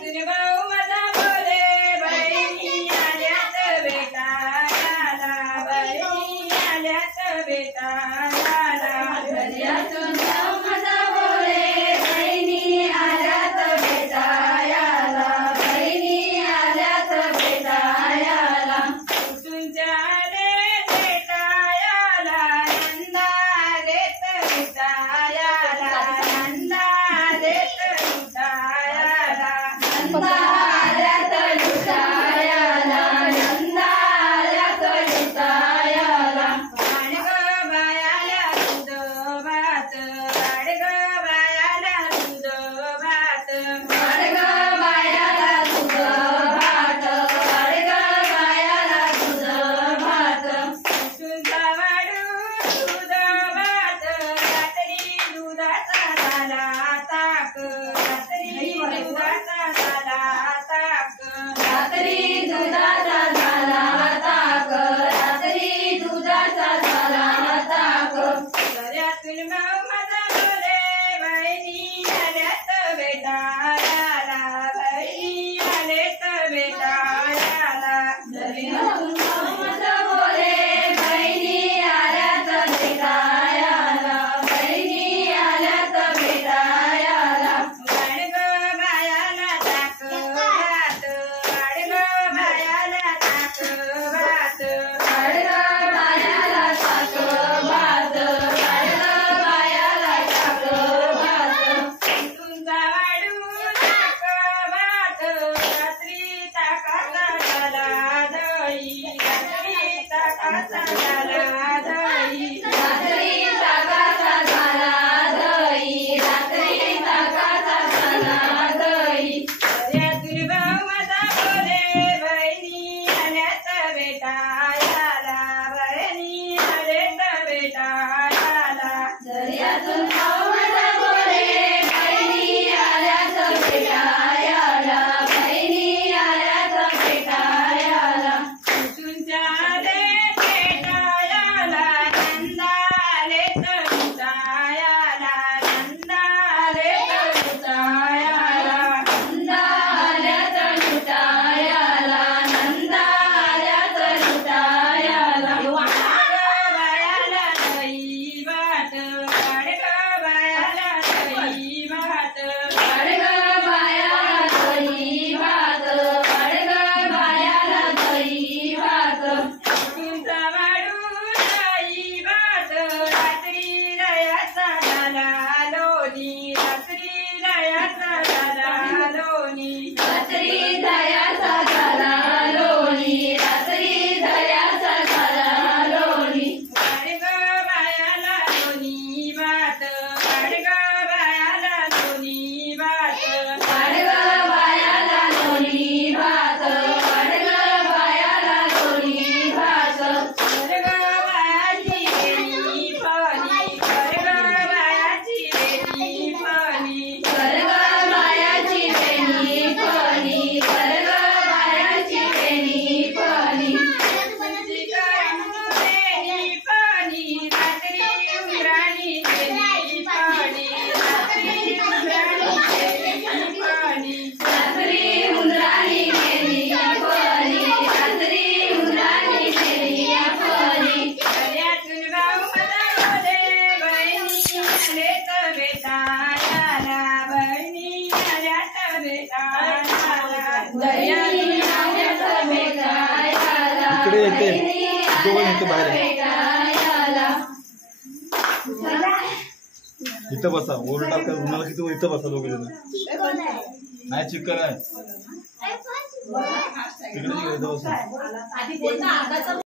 दर्यातून भाऊ माझा बोले बहिणी आल्यात भेटायला बहिणी आल्यात भेटायला दर्यातून भाऊ माझा बोले बहिणी आल्यात भेटायला बहिणी आल्यात भेटायला तुमच्या आले भेटायला नंदा देत भेटायला नंदा देत भेटायला नंदा आल्यात लुटायला नंदा आल्यात लुटायला गाडग बायाला दूध भात गाडग बायाला दूध भात गाडग बायाला दूध भात गाडग बायाला दूध भात तुझा वाढू दूध भात रात्री दुधाचा झाला ताक रात्री दुधाचा झाला ताक रात्री दुधाचा झाला ताक रात्री दुधाचा झाला ताक दर्यातून भाऊ माझा बोले बहिणी आल्यात भेटायला बहिणी आल्यात भेटायला दर्यातून भाऊ माझा बोले बहिणी आल्यात भेटायला बहिणी आल्यात भेटायला गाडग बायाला ताक भात गाडग बायाला ताक भात गाडग बायाला ताक भात गाडग बायाला ताक भात तुमचा वाढू ताक भात रात्री ताकाचा झाला दही रात्री ताकाचा झाला दही रात्री ताकाचा झाला दही रात्री ताकाचा झाला दही दर्यातून भाऊ माझा बोले बहिणी आल्यात भेटायला बहिणी आल्यात भेटायला दर्यातून भाऊ माझा बोले बहिणी आल्यात भेटायला बहिणी आल्यात भेटायला तुमच्या आले भेटायला नंदा आलेत भेटायला नंदा आलेत भेटायला नंदा आल्यात लुटायला नंदा आल्यात लुटायला बायाला दही भात गाडग बायाला दही भात गाडग बायाला दही भात गाडग बायाला दही भात तुमचा वाढू दही भात रात्री दयाचा झाला लोणी रात्री दयाचा झाला लोणी रात्री दयाचा झाला लोणी रात्री दयाचा झाला लोणी गाडग बायाला लोणी भात गाडग बायाला लोणी भात गाडग बायाला लोणी भात गाडग बायाला लोणी भात गाडग बायाची वेणी पाणी गाडग बायाची वेणी पाणी गाडग बायाची वेणी पाणी गाडग बायाची वेणी पाणी तुझी वेणी पाणी रात्री उंदराणी वेणी पाणी रात्री उंदराणी वेणी पाणी रात्री उंदराणी गेली पाणी रात्री उंदराणी गेली पाणी दर्यातून भाऊ माझा बोले बहिणी आल्यात भेटायला बहिणी आल्यात भेटायला बहिणी आल्यात भेटायला इकडे येते. बहिणी दोघं आल्यात येते बाहेर. भेटायला इथं बसा ओरडा टाका उन्हाला किती इथं बसा दोघे जण नाही चिकन आहे तिकडे इथं बसा